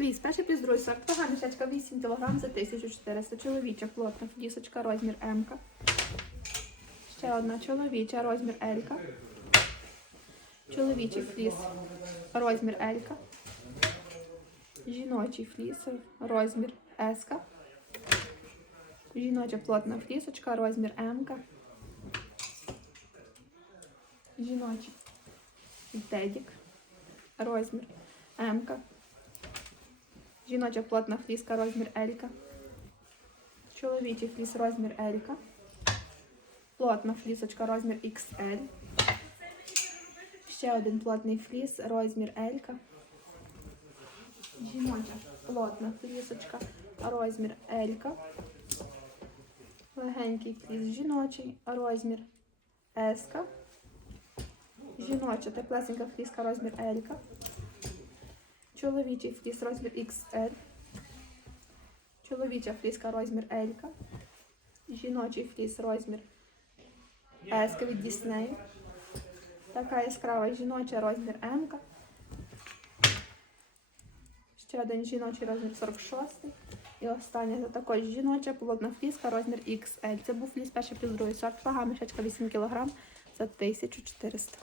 Фліс, перший плюс другий сорт. Вага мішечка 8 кг за 1400. Чоловіча плотна флісочка, розмір М. Ще одна чоловіча, розмір L. Чоловічий фліс, розмір L. Жіночий фліс, розмір S. Жіноча плотна флісочка, розмір М. Жіночий тедік, розмір М. Жіноча плотна фліска, розмір L. Чоловічий фліс, розмір L. Плотна флісочка, розмір XL. Ще один плотний фліс, розмір L. Жіноча плотна флісочка, розмір L. Легенький фліс жіночий, розмір S. Жіноча теплесенька фліска, розмір L. Чоловічий фліс, розмір XL. Чоловіча фліска, розмір L. Жіночий фліс, розмір S від Діснею. Така яскрава жіноча розмір М. Ще один жіночий розмір 46. І остання це також жіноча плотна фліска, розмір XL. Це був фліс перший плюс другий сорт. Вага мішечка 8 кг за 1400.